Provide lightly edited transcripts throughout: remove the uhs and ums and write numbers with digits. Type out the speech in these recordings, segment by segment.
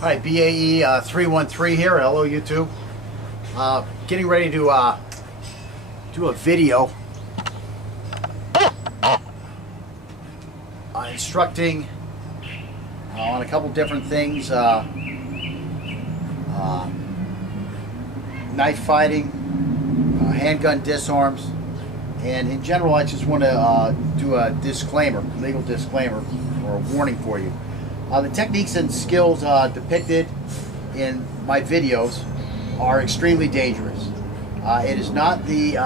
Hi, BAE 313 here. Hello, YouTube. Getting ready to do a video instructing on a couple different things. Knife fighting, handgun disarms, and in general, I just want to do a disclaimer, legal disclaimer, or a warning for you. The techniques and skills depicted in my videos are extremely dangerous. It is not the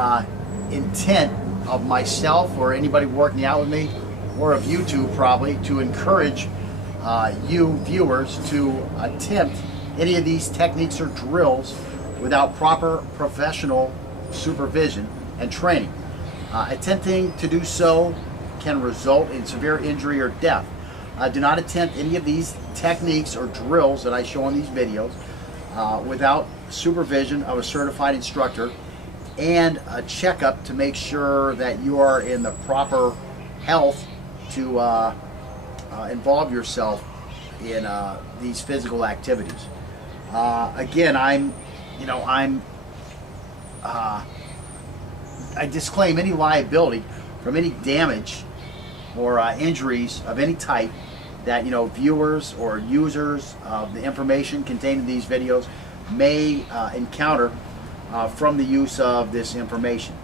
intent of myself or anybody working out with me, or of YouTube probably, to encourage you viewers to attempt any of these techniques or drills without proper professional supervision and training. Attempting to do so can result in severe injury or death. Do not attempt any of these techniques or drills that I show on these videos without supervision of a certified instructor and a checkup to make sure that you are in the proper health to involve yourself in these physical activities. Again, I disclaim any liability from any damage or injuries of any type that viewers or users of the information contained in these videos may encounter from the use of this information.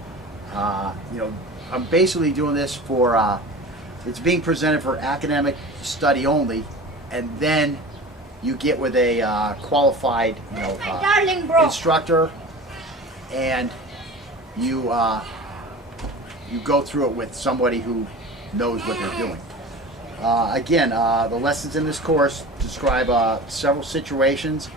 I'm basically doing this for it's being presented for academic study only, and then you get with a qualified instructor, and you go through it with somebody who knows what they're doing. Again, the lessons in this course describe several situations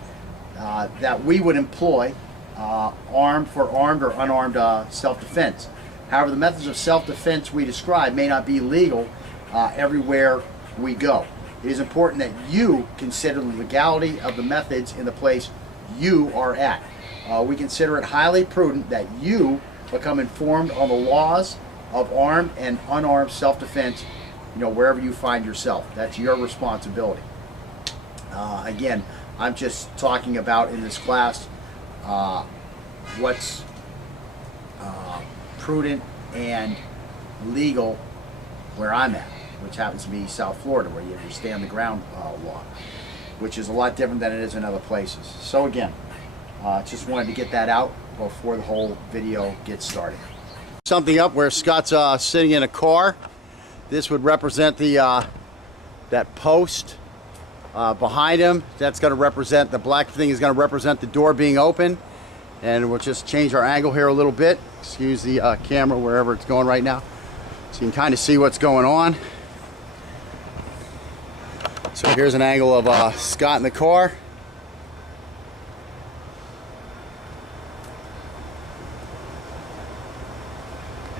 that we would employ armed or unarmed self-defense. However, the methods of self-defense we describe may not be legal everywhere we go. It is important that you consider the legality of the methods in the place you are at. We consider it highly prudent that you become informed on the laws of armed and unarmed self-defense, wherever you find yourself. That's your responsibility. Again, I'm just talking about in this class what's prudent and legal where I'm at, which happens to be South Florida, where you have your stand the ground law, which is a lot different than it is in other places. So again, just wanted to get that out before the whole video gets started. Something up where Scott's sitting in a car. This would represent the that post behind him. That's going to represent, the black thing is going to represent the door being open. And we'll just change our angle here a little bit. Excuse the camera wherever it's going right now, so you can kind of see what's going on. So here's an angle of Scott in the car.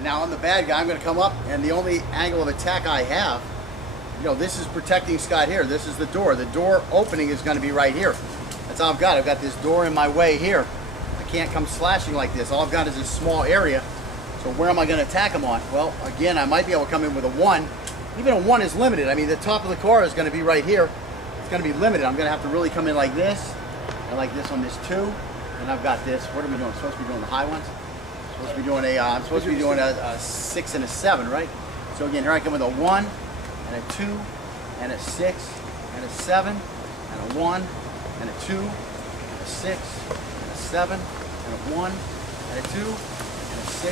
Now I'm the bad guy. I'm going to come up, and the only angle of attack I have, this is protecting Scott here. This is the door. The door opening is going to be right here. That's all I've got. I've got this door in my way here. I can't come slashing like this. All I've got is this small area. So where am I going to attack him on? Well, again, I might be able to come in with a 1. Even a 1 is limited. I mean, the top of the car is going to be right here. It's going to be limited. I'm going to have to really come in like this, and like this on this 2. And I've got this. What are we doing? I'm supposed to be doing the high ones? I'm supposed to be doing a 6 and a 7, right? So again, here I come with a 1 and a 2 and a 6 and a 7 and a 1 and a 2 and a 6 and a 7 and a 1 and a 2 and a 6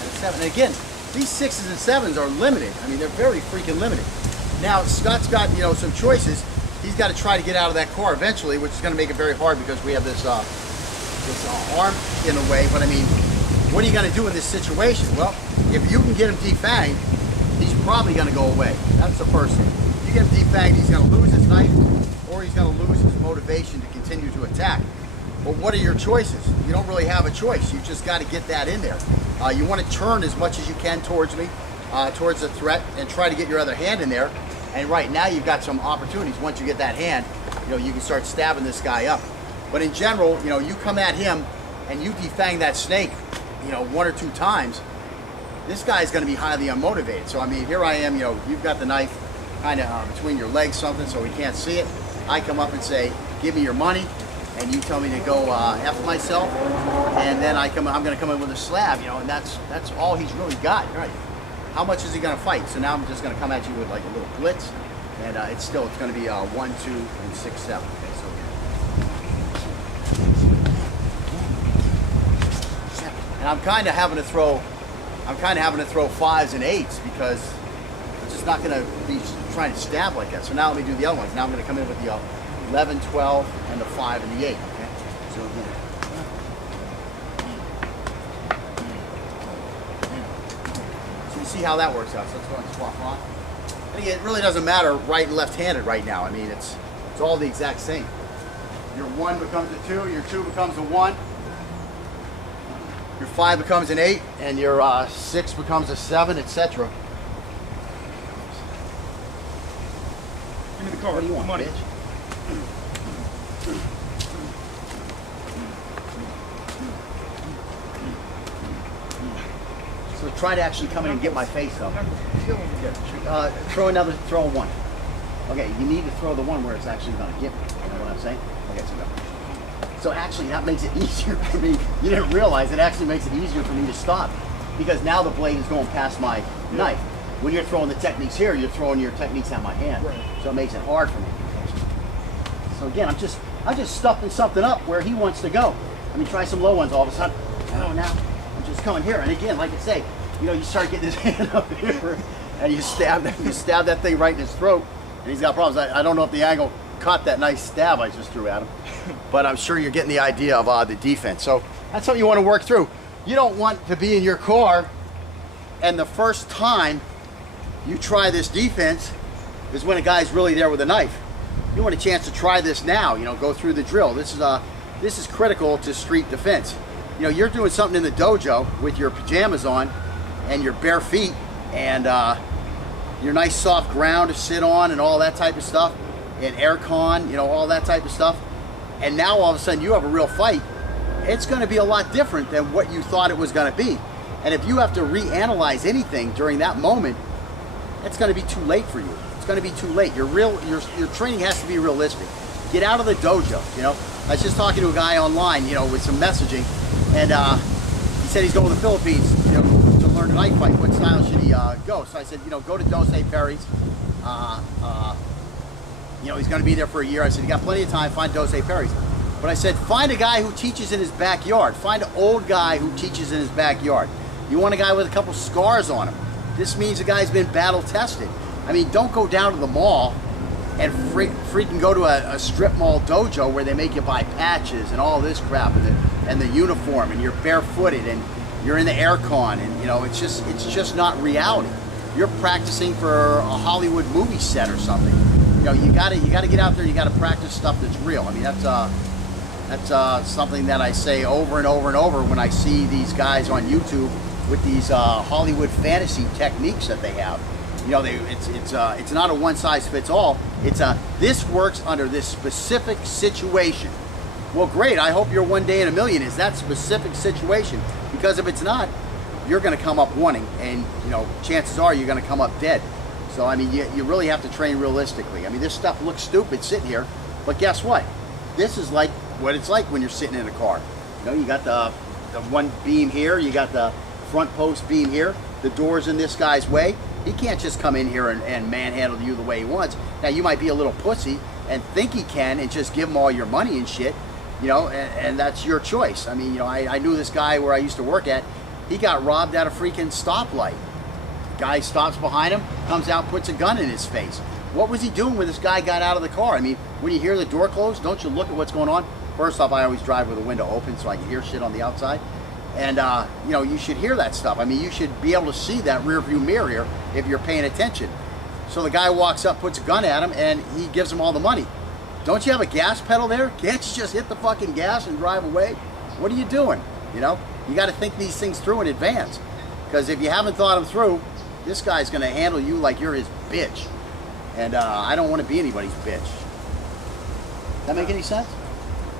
and a 7. And again, these 6s and 7s are limited. I mean, they're very freaking limited. Now, Scott's got, some choices. He's got to try to get out of that car eventually, which is going to make it very hard because we have this arm in the way. But I mean, what are you going to do in this situation? Well, if you can get him defanged, he's probably going to go away. That's the first thing. If you get him defanged, he's going to lose his knife, or he's going to lose his motivation to continue to attack. But what are your choices? You don't really have a choice. You just got to get that in there. You want to turn as much as you can towards me, towards the threat, and try to get your other hand in there. And right now you've got some opportunities. Once you get that hand, you can start stabbing this guy up. But in general, you come at him and you defang that snake, 1 or 2 times, this guy's going to be highly unmotivated. So I mean, here I am, you've got the knife kind of between your legs something so he can't see it. I come up and say, give me your money, and you tell me to go after myself, and then I'm going to come in with a slab, you know, and that's all he's really got. Right? How much is he going to fight? So now I'm just going to come at you with like a little blitz, and it's going to be 1, 2, and 6, 7. Okay, so and I'm kind of having to throw 5s and 8s because I'm just not going to be trying to stab like that. So now let me do the other ones. Now I'm going to come in with the 11, 12, and the 5 and the 8. Okay. So again. So you see how that works out. So let's go and swap on. And again, it really doesn't matter right and left-handed right now. I mean, it's all the exact same. Your 1 becomes a 2. Your 2 becomes a 1. Your 5 becomes an 8, and your 6 becomes a 7, etc. Give me the card. What do you want, money? bitch? So try to actually come in and get my face up. Throw a 1. Okay, you need to throw the 1 where it's actually going to get me. You know what I'm saying? Okay, so go. So actually that makes it easier for me. You didn't realize it actually makes it easier for me to stop because now the blade is going past my knife. When you're throwing the techniques here, you're throwing your techniques at my hand. Right. So it makes it hard for me. So again, I'm just stuffing something up where he wants to go. I mean, try some low ones all of a sudden. Oh, now I'm just coming here. And again, like I say, you know, you start getting his hand up here and you stab that thing right in his throat and he's got problems. I don't know if the angle caught that nice stab I just threw at him, but I'm sure you're getting the idea of the defense. So that's something you want to work through. You don't want to be in your car and the first time you try this defense is when a guy's really there with a knife. You want a chance to try this now, you know, go through the drill. This is critical to street defense. You know, you're doing something in the dojo with your pajamas on and your bare feet and your nice soft ground to sit on and all that type of stuff, and aircon, you know, all that type of stuff. And now all of a sudden you have a real fight. It's going to be a lot different than what you thought it was going to be. And if you have to reanalyze anything during that moment, it's going to be too late for you. It's going to be too late. Your training has to be realistic. Get out of the dojo, you know. I was just talking to a guy online, you know, with some messaging, and he said he's going to the Philippines, you know, to learn a knife fight. What style should he go? So I said, you know, go to Dose Perry's. You know, he's going to be there for a year. I said, you got plenty of time, find Dose Perry's. But I said, find a guy who teaches in his backyard. Find an old guy who teaches in his backyard. You want a guy with a couple scars on him. This means the guy's been battle tested. I mean, don't go down to the mall and freaking go to a strip mall dojo where they make you buy patches and all this crap and the uniform and you're barefooted and you're in the aircon and you know it's just not reality. You're practicing for a Hollywood movie set or something. You know, you gotta get out there. You gotta practice stuff that's real. I mean, that's something that I say over and over and over when I see these guys on YouTube with these Hollywood fantasy techniques that they have. You know, it's not a one size fits all. This works under this specific situation. Well, great. I hope your 1 day in a million is that specific situation, because if it's not, you're going to come up wanting, and you know, chances are you're going to come up dead. So I mean, you really have to train realistically. I mean, this stuff looks stupid sitting here, but guess what? This is like what it's like when you're sitting in a car. You know, you got the one beam here, you got the front post beam here, the door's in this guy's way. He can't just come in here and manhandle you the way he wants. Now, you might be a little pussy and think he can and just give him all your money and shit, you know, and that's your choice. I mean, you know, I knew this guy where I used to work at. He got robbed at a freaking stoplight. Guy stops behind him, comes out, puts a gun in his face. What was he doing when this guy got out of the car? I mean, when you hear the door close, don't you look at what's going on? First off, I always drive with the window open so I can hear shit on the outside. And, you know, you should hear that stuff. I mean, you should be able to see that rear view mirror here if you're paying attention. So the guy walks up, puts a gun at him, and he gives him all the money. Don't you have a gas pedal there? Can't you just hit the fucking gas and drive away? What are you doing? You know, you got to think these things through in advance. Because if you haven't thought them through, this guy's going to handle you like you're his bitch. And I don't want to be anybody's bitch. That make any sense?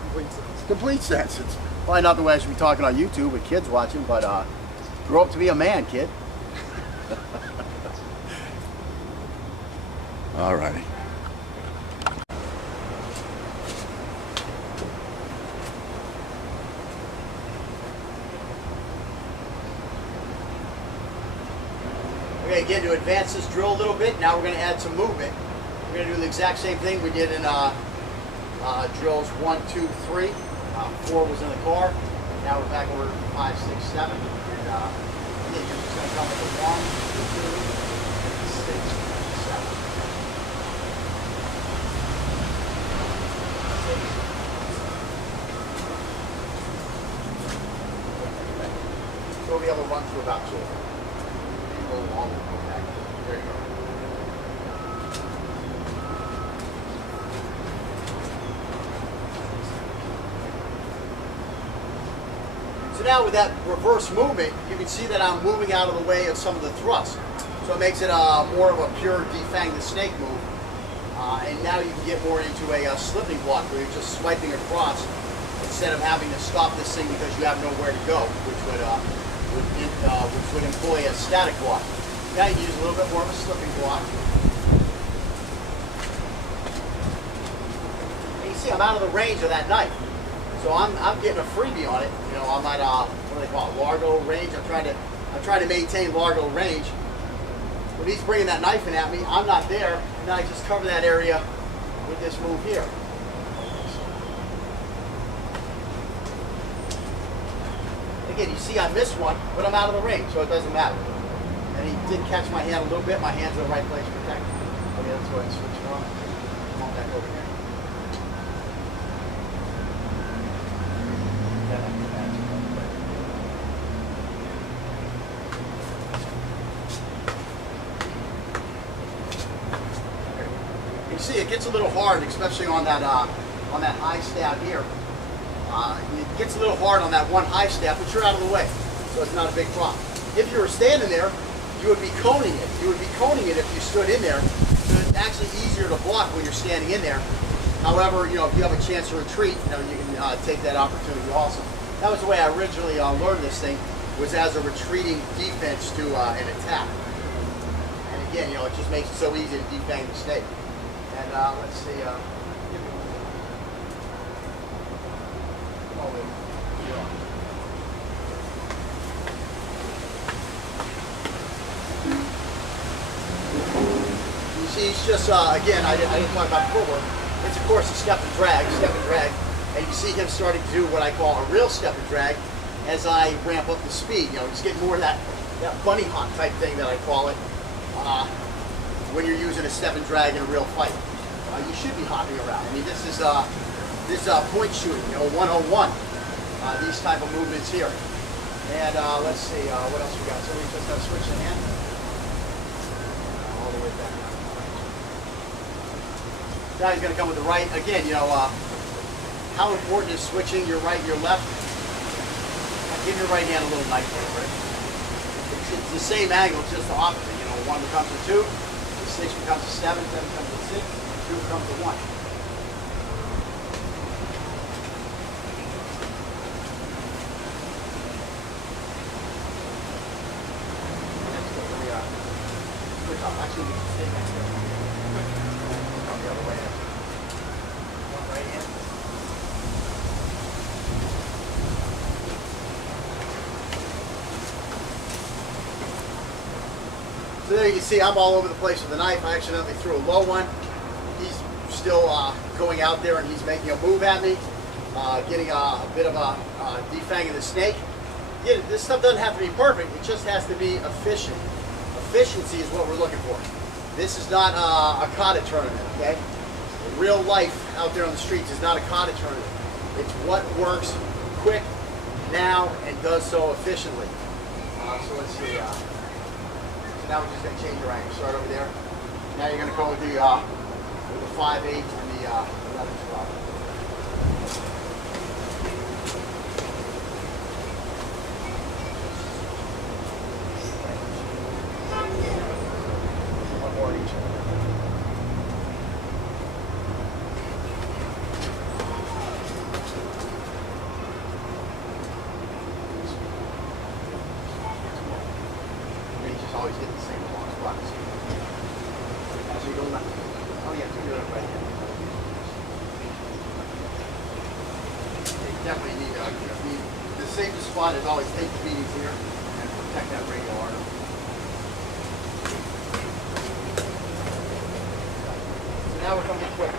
Complete sense. Complete sense. It's probably not the way I should be talking on YouTube with kids watching, but grow up to be a man, kid. All righty. Okay, again, to advance this drill a little bit, now we're going to add some movement. We're going to do the exact same thing we did in drills 1, 2, 3. 4 was in the car. Now we're back over 5, 6, 7. And again, you're just going to come with a 1, 2, 6, 7. So we'll be able to run through about 2 of them. Go along with the back. There you go. So now with that reverse movement, you can see that I'm moving out of the way of some of the thrust. So it makes it more of a pure defang the snake move. And now you can get more into a slipping block where you're just swiping across instead of having to stop this thing because you have nowhere to go, which would employ a static block. Now you can use a little bit more of a slipping block. And you see I'm out of the range of that knife. So I'm getting a freebie on it. You know, I'm at what do they call it, Largo range. I'm trying to maintain Largo range. When he's bringing that knife in at me, I'm not there, and then I just cover that area with this move here. Again, you see I missed one, but I'm out of the range, so it doesn't matter. And he did catch my hand a little bit. My hand's in the right place to protect. Okay, let's go ahead and switch it on. Come on back over here. You see, it gets a little hard, especially on that high stab here. It gets a little hard on that one high stab, but you're out of the way, so it's not a big problem. If you were standing there, you would be coning it. You would be coning it if you stood in there. So it's actually easier to block when you're standing in there. However, you know, if you have a chance to retreat, you know, you can take that opportunity also. That was the way I originally learned this thing, was as a retreating defense to an attack. And again, you know, it just makes it so easy to defang the snake. And let's see. You see, it's just again. I didn't talk about footwork. It's of course a step and drag, and you see him starting to do what I call a real step and drag as I ramp up the speed. You know, he's getting more of that bunny hop type thing that I call it. When you're using a step and drag in a real fight, you should be hopping around. I mean, this is point shooting, you know, 101. These type of movements here. And let's see, what else we got? So we just have to switch the hand all the way back. Now he's going to come with the right. Again, you know, how important is switching your right and your left? Give your right hand a little knife there, right? It's the same angle, just the opposite. You know, 1 becomes a 2, the 6 becomes a 7, 7 becomes a 6, 2 becomes a 1. Actually, we can stay back there. Come the other way. One right hand. So there you can see I'm all over the place with the knife. I accidentally threw a low one. He's still going out there and he's making a move at me, getting a bit of a defanging the snake. Yeah, this stuff doesn't have to be perfect. It just has to be efficient. Efficiency is what we're looking for. This is not a kata tournament, okay? Real life out there on the streets is not a kata tournament. It's what works quick, now, and does so efficiently. So let's see. So now we're just going to change your angle. Start over there. Now you're going to go with the 5/8 and the 11/12. Always get the same long spots. As you go left. Oh yeah, do it right here. You definitely need the safest spot is always take the beatings here and protect that radial artery. now we're coming in quick.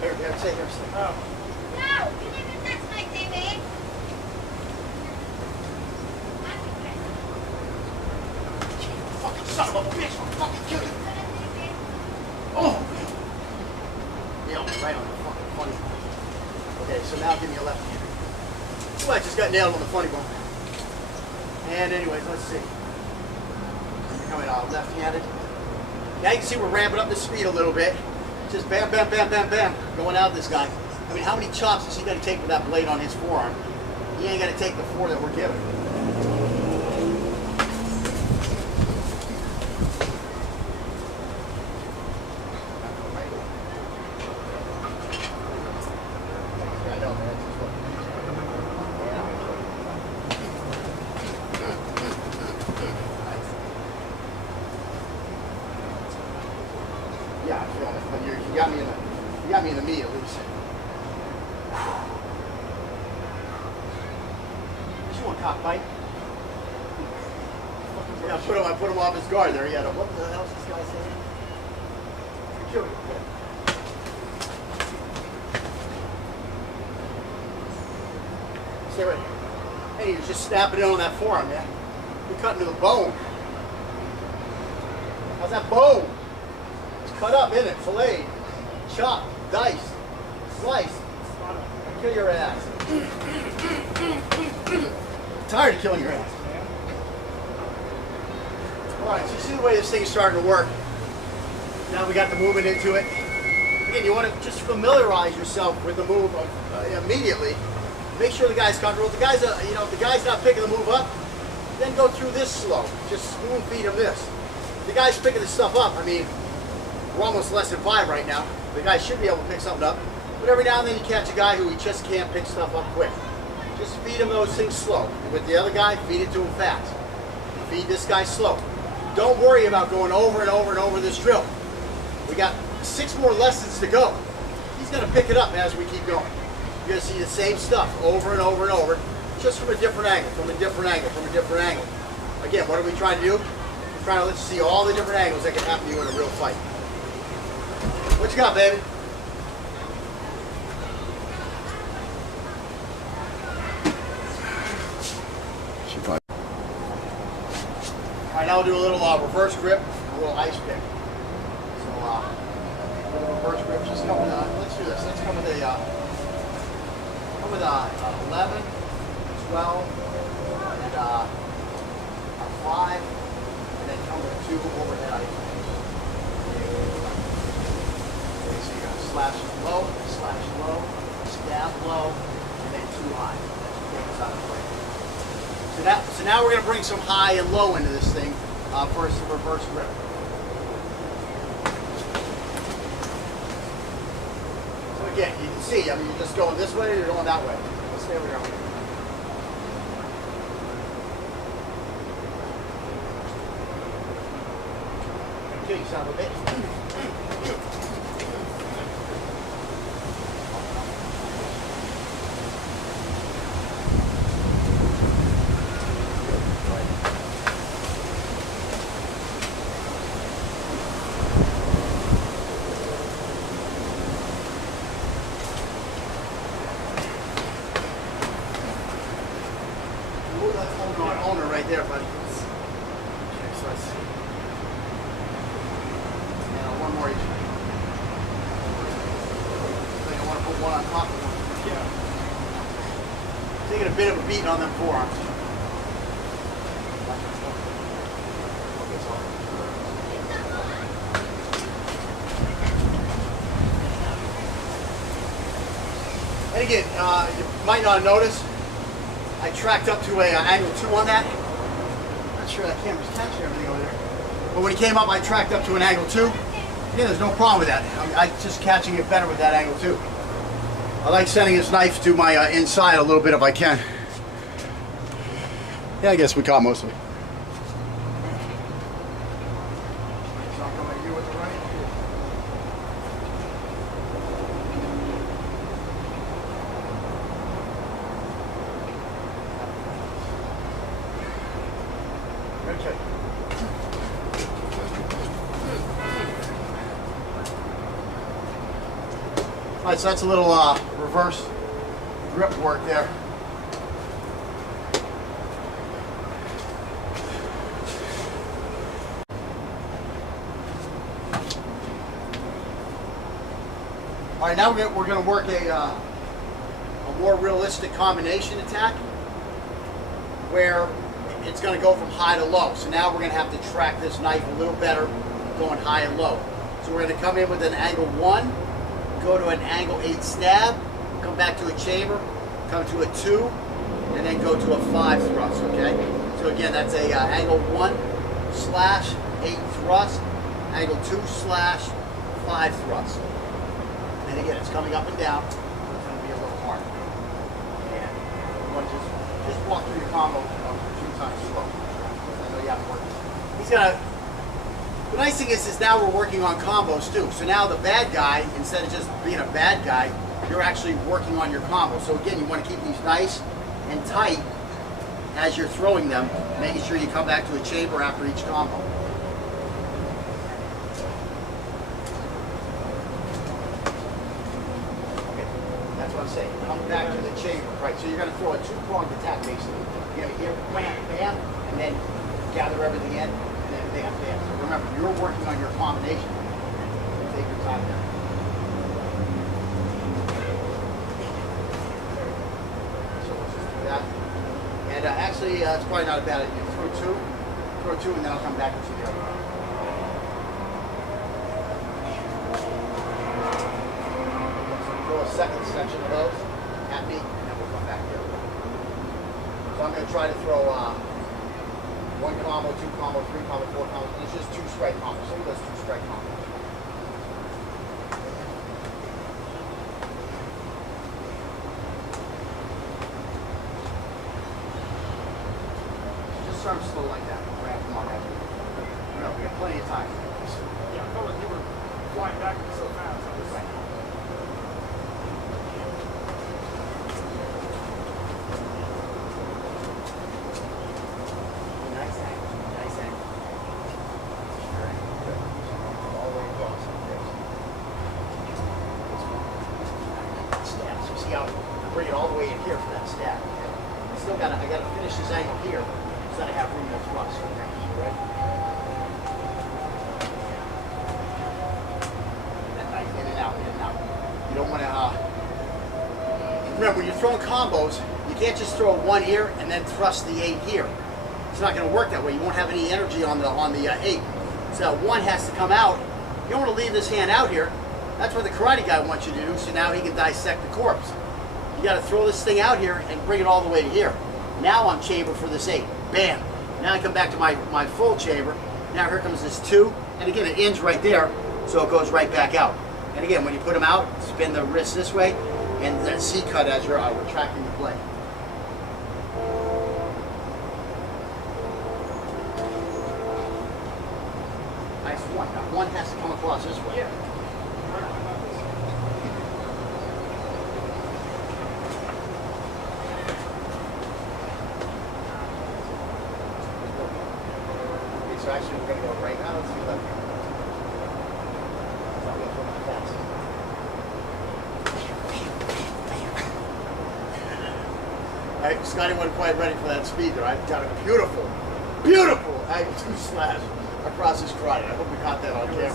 Here, stay here. Oh. No, you didn't touch my TV. Fucking son of a bitch, I'll fucking kill you. Oh! Nailed me right on the fucking funny bone. Okay, so now give me a left hand. Ooh, I just got nailed on the funny bone. And anyways, let's see. We're coming out left-handed. Now you can see we're ramping up the speed a little bit. Just bam, bam, bam, bam, bam, going out this guy. I mean, how many chops is he going to take with that blade on his forearm? He ain't going to take the 4 that we're giving. Yeah, I feel it. But you got me in the knee at least. You want cockfight? Yeah, I put him off his guard there. Yeah, what the hell is this guy saying? Kill you. Stay right here. Hey, you're just snapping it on that forearm, man. You're cutting to the bone. How's that bone? Cut up, in it, filleted, chopped, diced, sliced. Kill your ass. Tired of killing your ass. Alright, so you see the way this thing's starting to work. Now we got the movement into it. Again, you want to just familiarize yourself with the move immediately. Make sure the guy's comfortable. If the guy's, if the guy's not picking the move up, then go through this slow. Just spoon feed him this. If the guy's picking this stuff up, I mean, we're almost less than 5 right now. The guy should be able to pick something up. But every now and then you catch a guy who he just can't pick stuff up quick. Just feed him those things slow. And with the other guy, feed it to him fast. Feed this guy slow. Don't worry about going over and over and over this drill. We got 6 more lessons to go. He's going to pick it up as we keep going. You're going to see the same stuff over and over and over, just from a different angle, from a different angle, from a different angle. Again, what are we trying to do? We're trying to let you see all the different angles that can happen to you in a real fight. What you got, baby? All right, now we'll do a little reverse grip, a little ice pick. So, with a reverse grip, just come with let's do this. Let's come with 11, 12, and a 5, and then come with 2 overhead ice picks. Okay, so you're going to slash low, stab low, and then 2 high. That's out of play. So now we're going to bring some high and low into this thing for some reverse grip. So again, you can see, I mean, you're just going this way or you're going that way. Let's stay over here. Okay, you son of a bitch. Owner right there, buddy. Okay, so let's see. And one more each. I think I want to put one on top of one. Yeah. Taking a bit of a beating on them forearms. And again, you might not notice, I tracked up to a angle 2 on that. Not sure that camera's catching everything over there. But when he came up, I tracked up to an angle 2. Yeah, there's no problem with that. I'm just catching it better with that angle 2. I like sending his knife to my inside a little bit if I can. Yeah, I guess we caught most of it. So I'm coming at you with the right. Okay. Alright, so that's a little reverse grip work there. All right, now we're going to work a more realistic combination attack where it's going to go from high to low. So now we're going to have to track this knife a little better going high and low. So we're going to come in with an angle 1, go to an angle 8 stab, come back to a chamber, come to a 2, and then go to a 5 thrust, okay? So again, that's a angle 1/8 thrust, angle 2/5 thrust. And again, it's coming up and down, so it's going to be a little hard. And you want to just walk through your combo a few times slow. I know you have to work. He's going to, the nice thing is now we're working on combos too. So now the bad guy, instead of just being a bad guy, you're actually working on your combo. So again, you want to keep these nice and tight as you're throwing them, making sure you come back to a chamber after each combo. That's what I'm saying. Come back to the chamber, right? So you're going to throw a two-pronged attack, basically. You're going to get bam, bam, and then gather everything in, and then bam, bam. So remember, you're working on your combination. Take your time there. So let's just do that. And actually, it's probably not a bad idea. Throw two, and then I'll come back and see the other one. Second section of those at me, and then we'll come back here. So I'm going to try to throw 1 combo, 2 combo, 3 combo, 4 combo. It's just 2 strike combos. Some of those 2 strike combos. Just start slow like that. Grab them on that. No, we got plenty of time. Yeah, I felt like you were flying back so fast. I was like, bring it all the way in here for that stab. Okay? I gotta finish this angle here, so that I have room to thrust. Okay, you ready? That knife in and out, in and out. You don't want to. Remember, when you're throwing combos, you can't just throw 1 here and then thrust the 8 here. It's not going to work that way. You won't have any energy on the 8. So 1 has to come out. You don't want to leave this hand out here. That's what the karate guy wants you to do, so now he can dissect the corpse. You got to throw this thing out here and bring it all the way to here. Now I'm chamber for this 8. Bam. Now I come back to my full chamber. Now here comes this 2. And again, it ends right there, so it goes right back out. And again, when you put them out, spin the wrist this way, and then C-cut as you're retracting the blade. Nice one. Now 1 has to come across this way. yeah. So actually we're going to go right now. Let's see left here. So I'm going to throw my fast. Right, Scotty wasn't quite ready for that speed there. I've got a beautiful angle 2 slash across his karate. I hope we caught that on camera.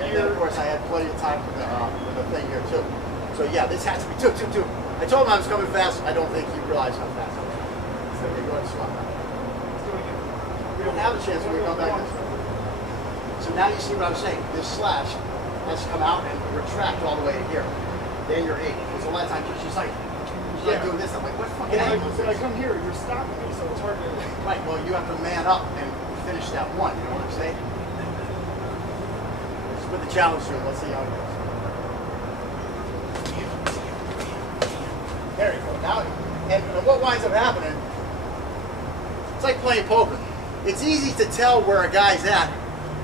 And then of course I had plenty of time for the thing here too. So yeah, this has to be 2. I told him I was coming fast. I don't think he realized how fast I was. So okay, go ahead and swap that. We don't have a chance when we come back this way. So now you see what I'm saying. This slash has to come out and retract all the way to here. Then you're 8. Because a lot of times she's like doing this. I'm like, what fucking angle is When I this? come here, you're stopping me, so it's hard to. Right, well you have to man up and finish that 1. You know what I'm saying? Let's put the challenge to it. Let's see how it goes. There you go. Now, and what winds up happening, it's like playing poker. It's easy to tell where a guy's at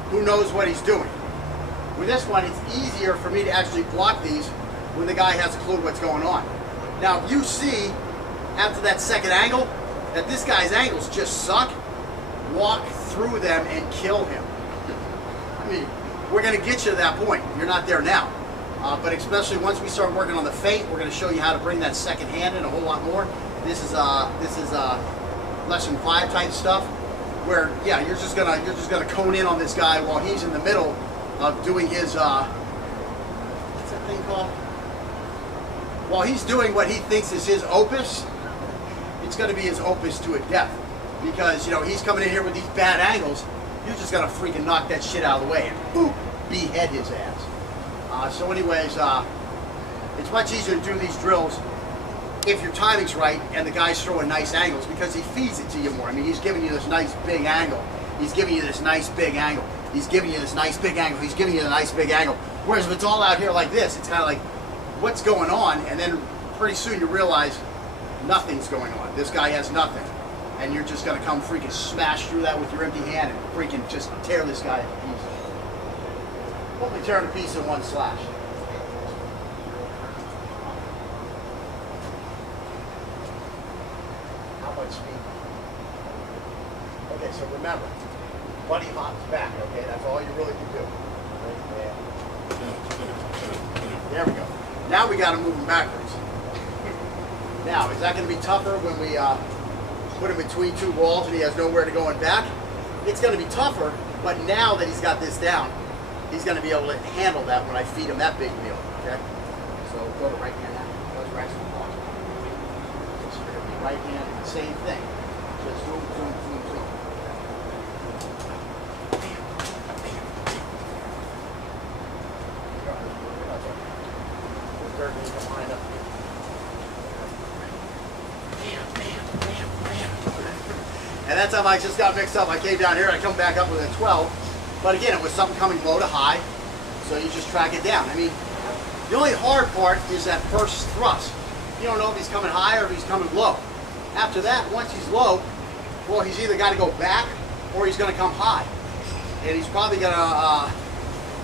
who knows what he's doing. With this one, it's easier for me to actually block these when the guy has a clue what's going on. Now, if you see, after that second angle, that this guy's angles just suck, walk through them and kill him. I mean, we're going to get you to that point. You're not there now. But especially once we start working on the feint, we're going to show you how to bring that second hand in a whole lot more. This is lesson 5 type stuff, where yeah, you're just gonna cone in on this guy while he's in the middle of doing his what's that thing called? While he's doing what he thinks is his opus, it's going to be his opus to a death, because you know he's coming in here with these bad angles. You're just gonna freaking knock that shit out of the way and boop, behead his ass. So anyways, it's much easier to do these drills if your timing's right and the guy's throwing nice angles, because he feeds it to you more. I mean, he's giving you this nice big angle. He's giving you this nice big angle. He's giving you this nice big angle. He's giving you the nice big angle. Whereas if it's all out here like this, it's kind of like, what's going on? And then pretty soon you realize nothing's going on. This guy has nothing. And you're just gonna come freaking smash through that with your empty hand and freaking just tear this guy to pieces. Only tear him to pieces in one slash. How much speed? Okay, so remember, buddy hops back, okay? That's all you really can do. There we go. Now we gotta move him backwards. Now, is that gonna be tougher when we put him between two walls and he has nowhere to go and back? It's gonna be tougher, but now that he's got this down, he's gonna be able to handle that when I feed him that big meal, okay? So go to right hand now. Let's rest him on. Right hand, same thing. Just zoom, zoom, zoom, zoom. Dirt needs to line up here. And that time I just got mixed up. I came down here, I come back up with a 12. But again, it was something coming low to high, so you just track it down. I mean, the only hard part is that first thrust. You don't know if he's coming high or if he's coming low. After that, once he's low, well, he's either got to go back or he's going to come high. And he's probably going to,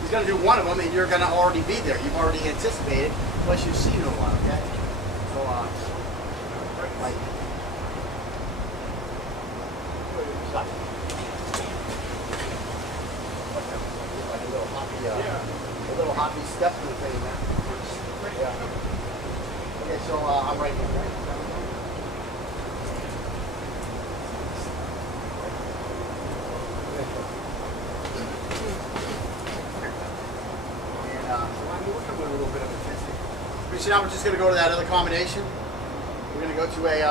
he's going to do one of them, and you're going to already be there. You've already anticipated, unless you've seen it a lot, okay? So, like, stop. Like a little hoppy, a little hoppy step to the thing, man. Yeah. Okay, so I'm right here, right? We're coming with a little bit of intensity. So now we're just going to go to that other combination. We're going to go to a